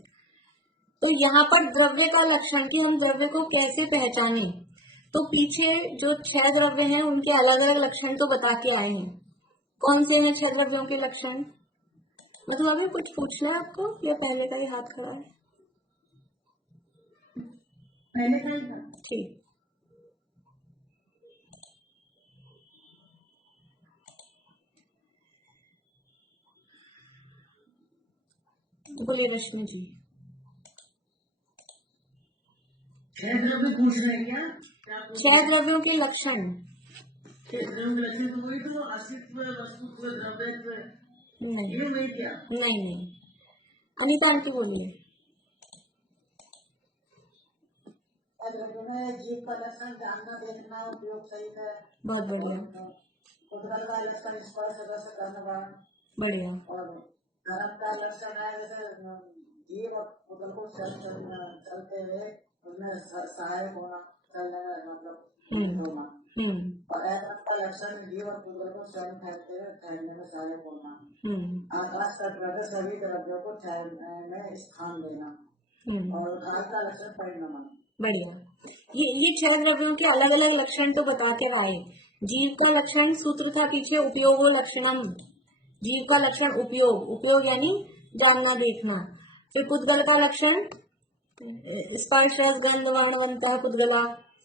तो यहाँ पर द्रव्य का लक्षण कि हम द्रव्य को कैसे पहचाने, तो पीछे जो 6 द्रव्य हैं उनके अलग अलग लक्षण तो बता के आए हैं। कौन से हैं 6 द्रव्यों के लक्षण? मतलब अभी कुछ पूछना है आपको या पहले का ही हाथ खड़ा है? पहले का ही था। ठीक, बोलिए रश्मि जी। 6 द्रव्य पूछ रहे हैं क्या? 6 द्रव्यों के लक्षण। 6 द्रव्य लक्षण तो वही तो अस्तित्व, वस्तुत्व, द्रव्यत्व, नहीं ये वही क्या? नहीं, अनिता आंटी बोलिए। द्रव्य में जीव का लक्षण जानना, देखना, उपयोग सही है। बहुत बढ़िया, उद्गत का लक्षण स्पर्श रस करना, बढ़िया। और धर्म का लक्षण है जैसे जीव और उद्गत को चलते हुए उसमें सहायक होना, चलने में मतलब होना। और ऐसा का लक्षण जीव और उद्गत को स्वयं ठहरने में सहायक होना। आकाश का द्रव्य सभी द्रव्यों को ठहरने में स्थान देना। और काल का लक्षण परिणमन। बढ़िया। ये 6 द्रव्यों के अलग अलग लक्षण तो बता के आए। जीव का लक्षण सूत्र था पीछे उपयोगो लक्षणम। जीव का लक्षण उपयोग, उपयोग यानी जानना देखना। फिर पुद्गल का लक्षण स्पर्श रस गंध वर्ण बनता है पुद्गला,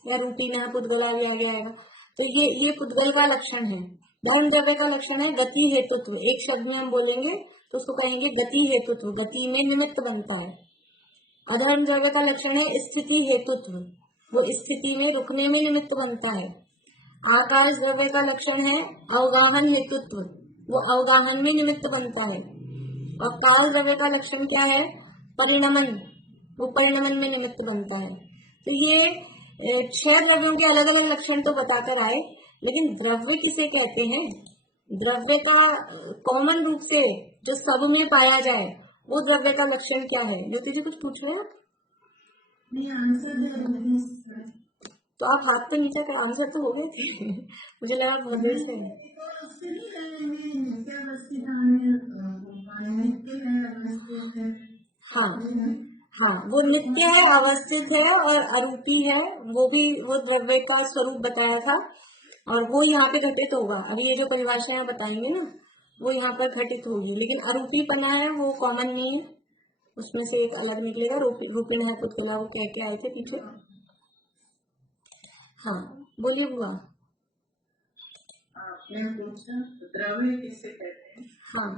या रूपी में पुद्गला भी आ जाएगा। तो ये पुद्गल का लक्षण है। धर्म द्रव्य का लक्षण है गति हेतुत्व। एक शब्द में हम बोलेंगे तो उसको कहेंगे गति हेतुत्व, गति में निमित्त बनता है। अधर्म द्रव्य का लक्षण है स्थिति हेतुत्व, वो स्थिति में रुकने में निमित्त बनता है। आकाश द्रव्य का लक्षण है अवगाहन हेतुत्व, वो अवगाहन में निमित्त बनता है। और काल द्रव्य का लक्षण क्या है? परिणमन, वो परिणमन में निमित्त बनता है। तो ये 6 द्रव्यों के अलग अलग लक्षण तो बताकर आए, लेकिन द्रव्य किसे कहते हैं? द्रव्य का कॉमन रूप से जो सब में पाया जाए वो द्रव्य का लक्षण क्या है? ज्योति जी कुछ पूछ रहे हैं? नहीं, आंसर दे रहे। तो आप हाथ तो नीचे कर, आंसर तो हो गए थे। मुझे लगा बहुत देर से। हाँ हाँ, वो नित्य है, अवस्थित है और अरूपी है। वो भी वो द्रव्य का स्वरूप बताया था, और वो यहाँ पे घटित होगा। अभी ये जो परिभाषाएं बताएंगे ना, वो यहाँ पर घटित होगी। लेकिन अरूपीपना है वो कॉमन नहीं है, उसमें से एक अलग निकलेगा। रूपिण है पुद्गला, वो कह के आए थे पीछे। हाँ बोलिए बुआ। आपने पूछा द्रव्य किसे कहते हैं? हाँ,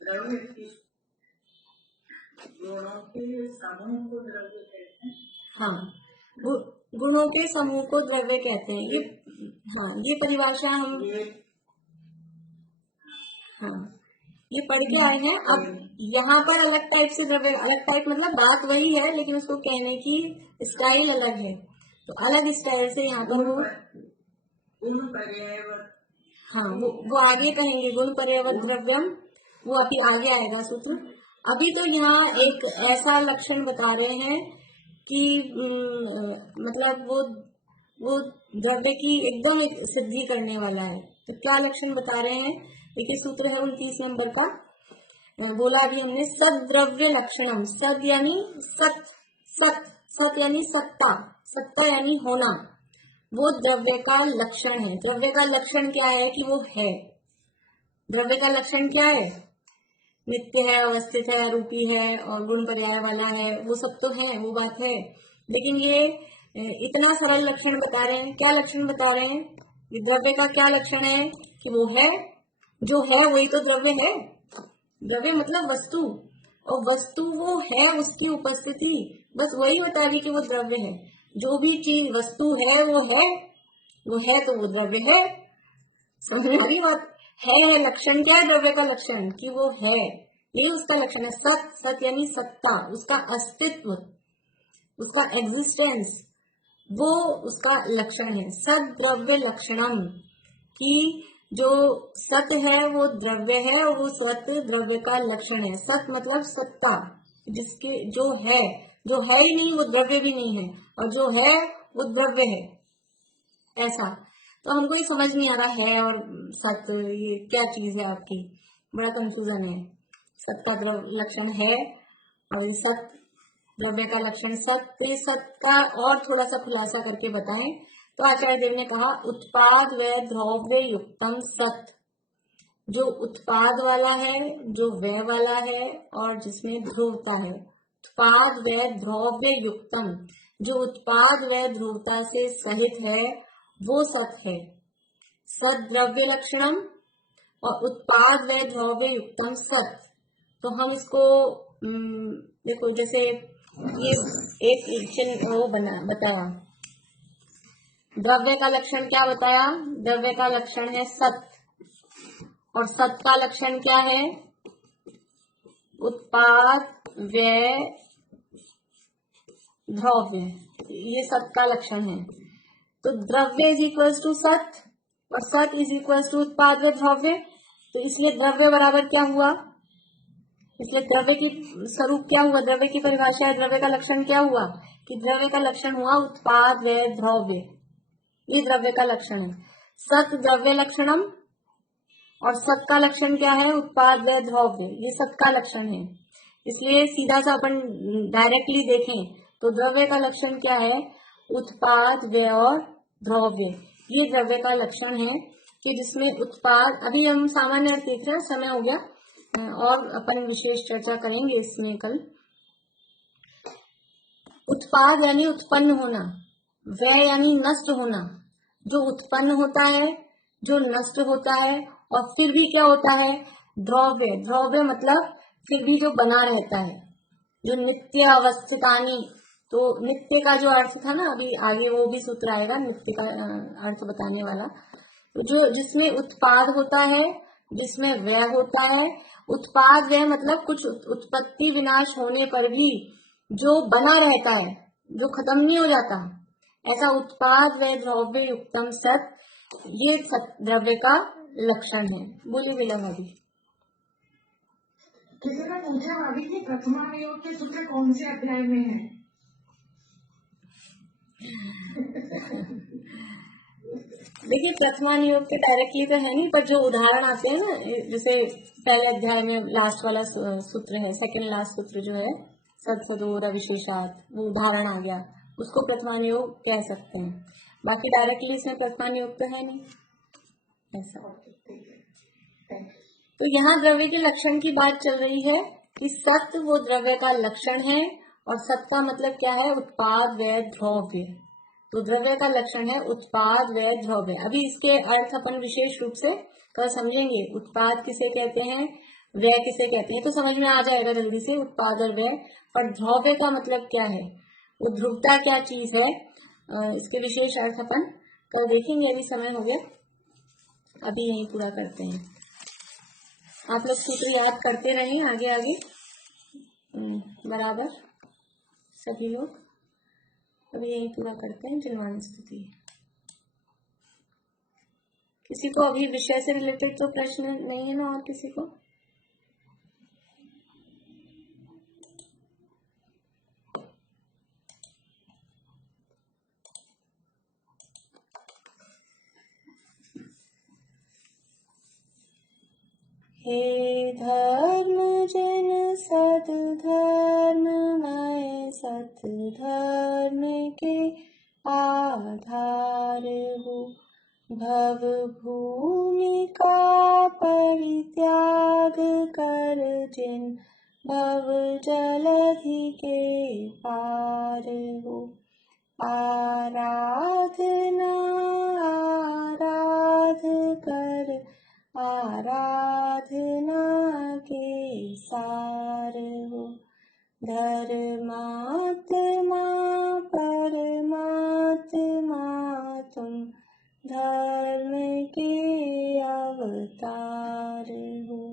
द्रव्य किस गुणों के समूह को द्रव्य कहते हैं। हाँ, गुणों के समूह को द्रव्य कहते हैं। ये हाँ, ये परिभाषा हम हाँ ये पढ़ के आए हैं। अब यहाँ पर अलग टाइप से द्रव्य, अलग टाइप मतलब बात वही है लेकिन उसको कहने की स्टाइल अलग है। तो अलग स्टाइल से यहाँ पर वो गुण पर्यायवर, हाँ वो आगे कहेंगे। गुण पर्यायवर द्रव्यम, वो अभी आगे आएगा सूत्र। अभी तो यहाँ एक ऐसा लक्षण बता रहे हैं कि मतलब वो द्रव्य की एकदम एक सिद्धि करने वाला है। तो क्या लक्षण बता रहे हैं? एक सूत्र है 29 नंबर का, बोला अभी हमने, सद द्रव्य लक्षणम। सद यानी सत, सत सत यानी सत्ता, सत्ता यानी होना, वो द्रव्य का लक्षण है। द्रव्य का लक्षण क्या है? कि वो है। द्रव्य का लक्षण क्या है? नित्य है, अवस्थित है, रूपी है और गुण पर्याय वाला है। वो सब तो है, वो बात है। लेकिन ये इतना सरल लक्षण बता रहे हैं। क्या लक्षण बता रहे हैं? द्रव्य का क्या लक्षण है? कि वो है, जो है वही तो द्रव्य है। द्रव्य मतलब वस्तु, और वस्तु वो है, उसकी उपस्थिति, बस वही बता रही कि वो द्रव्य है। जो भी चीज वस्तु है वो है, वो है तो वो द्रव्य है। समझ में आ रही बात? है लक्षण क्या है द्रव्य का? लक्षण कि वो है, यही उसका लक्षण है। सत, सत यानी सत्ता, उसका अस्तित्व, उसका एग्जिस्टेंस, वो उसका लक्षण है। सत द्रव्य लक्षणम, कि जो सत है वो द्रव्य है और वो सत द्रव्य का लक्षण है। सत मतलब सत्ता, जिसके जो है ही नहीं वो द्रव्य भी नहीं है, और जो है वो द्रव्य है, ऐसा। तो हमको ये समझ नहीं आ रहा है और सत ये क्या चीज है आपकी, बड़ा कंफ्यूजन है। सत का द्रव्य लक्षण है और ये सत द्रव्य का लक्षण सत। तो ये सत का और थोड़ा सा खुलासा करके बताएं। तो आचार्य देव ने कहा उत्पाद व द्रव्य युक्तम सत, जो उत्पाद वाला है, जो व्यय वाला है और जिसमें ध्रुवता है। उत्पाद व द्रव्य युक्तम, जो उत्पाद व ध्रुवता से सहित है वो सत है। सत द्रव्य लक्षणम और उत्पाद व द्रव्य युक्तम सत। तो हम इसको देखो, जैसे ये एक चिन्ह वो बताया, द्रव्य का लक्षण क्या बताया? द्रव्य का लक्षण है सत, और सत का लक्षण क्या है? उत्पाद व्यय द्रव्य, ये सत का लक्षण है। तो द्रव्य इज इक्वल टू सत और सत इज इक्वल टू उत्पाद व्यय द्रव्य। तो इसलिए द्रव्य बराबर क्या हुआ? इसलिए द्रव्य की स्वरूप क्या हुआ? द्रव्य की परिभाषा है, द्रव्य का लक्षण क्या हुआ? कि द्रव्य का लक्षण हुआ उत्पाद व्यय द्रव्य, ये द्रव्य का लक्षण है। सत द्रव्य लक्षणम और सत का लक्षण क्या है? उत्पाद व्यय द्रव्य, ये सत का लक्षण है। इसलिए सीधा सा अपन डायरेक्टली देखें तो द्रव्य का लक्षण क्या है? उत्पाद व्यय और द्रव्य, ये द्रव्य का लक्षण है। कि जिसमें उत्पाद, अभी हम सामान्य अर्थ देख रहे हैं, समय हो गया और अपन विशेष चर्चा करेंगे इसमें कल। उत्पाद यानी उत्पन्न होना, व्यय यानी नष्ट होना। जो उत्पन्न होता है, जो नष्ट होता है, और फिर भी क्या होता है? द्रव्य। द्रव्य मतलब फिर भी जो बना रहता है, जो नित्य अवस्थितानी। तो नित्य का जो अर्थ था ना, अभी आगे वो भी सूत्र आएगा नित्य का अर्थ बताने वाला। तो जो जिसमें उत्पाद होता है, जिसमें व्यय होता है। उत्पाद व्यय मतलब कुछ उत्पत्ति विनाश होने पर भी जो बना रहता है, जो खत्म नहीं हो जाता, ऐसा उत्पाद व्यय द्रव्य युक्तम सत, ये सत द्रव्य का लक्षण है। बोलिए विलम अभी। किसी ने पूछा अभी कि प्रथमानुयोग के सूत्र कौन से अध्याय में है? देखिए, प्रथमानुयोग के डायरेक्टली तो है नहीं, पर जो उदाहरण आते हैं ना, जैसे पहले अध्याय में लास्ट वाला सूत्र है, सेकंड लास्ट सूत्र जो है सत्सदोर विशेषात, वो उदाहरण आ गया, उसको प्रथमानुयोग कह सकते हैं। बाकी डायरेक्टली इसमें प्रथमानुयोग तो है नहीं ऐसा। तो यहाँ द्रव्य के लक्षण की बात चल रही है कि सत वो द्रव्य का लक्षण है, और सत का मतलब क्या है? उत्पाद व्यय द्रव्य। तो द्रव्य का लक्षण है उत्पाद व्यय द्रव्य। अभी इसके अर्थ अपन विशेष रूप से कल समझेंगे। उत्पाद किसे कहते हैं, व्यय किसे कहते हैं, तो समझ में आ जाएगा जल्दी से उत्पाद और व्यय। और द्रव्य का मतलब क्या है, वो ध्रुवता क्या चीज है, इसके विशेष अर्थ अपन कल देखेंगे। अभी समय हो गया, अभी यही पूरा करते हैं। आप लोग सूत्र याद करते रहें आगे आगे बराबर सभी लोग। अभी यही पूरा करते हैं जिन्वान स्तुति। किसी को अभी विषय से रिलेटेड तो प्रश्न नहीं है ना, और किसी को? हे धर्म जन सद धर्ममय, सत धर्म के आधार हो। भव भूमि का परित्याग कर जिन भव जलधि के पार हो। आराधना आराध कर आराधना के सार हो। धर्मात्मा परमात्मा तुम धर्म के अवतार हो।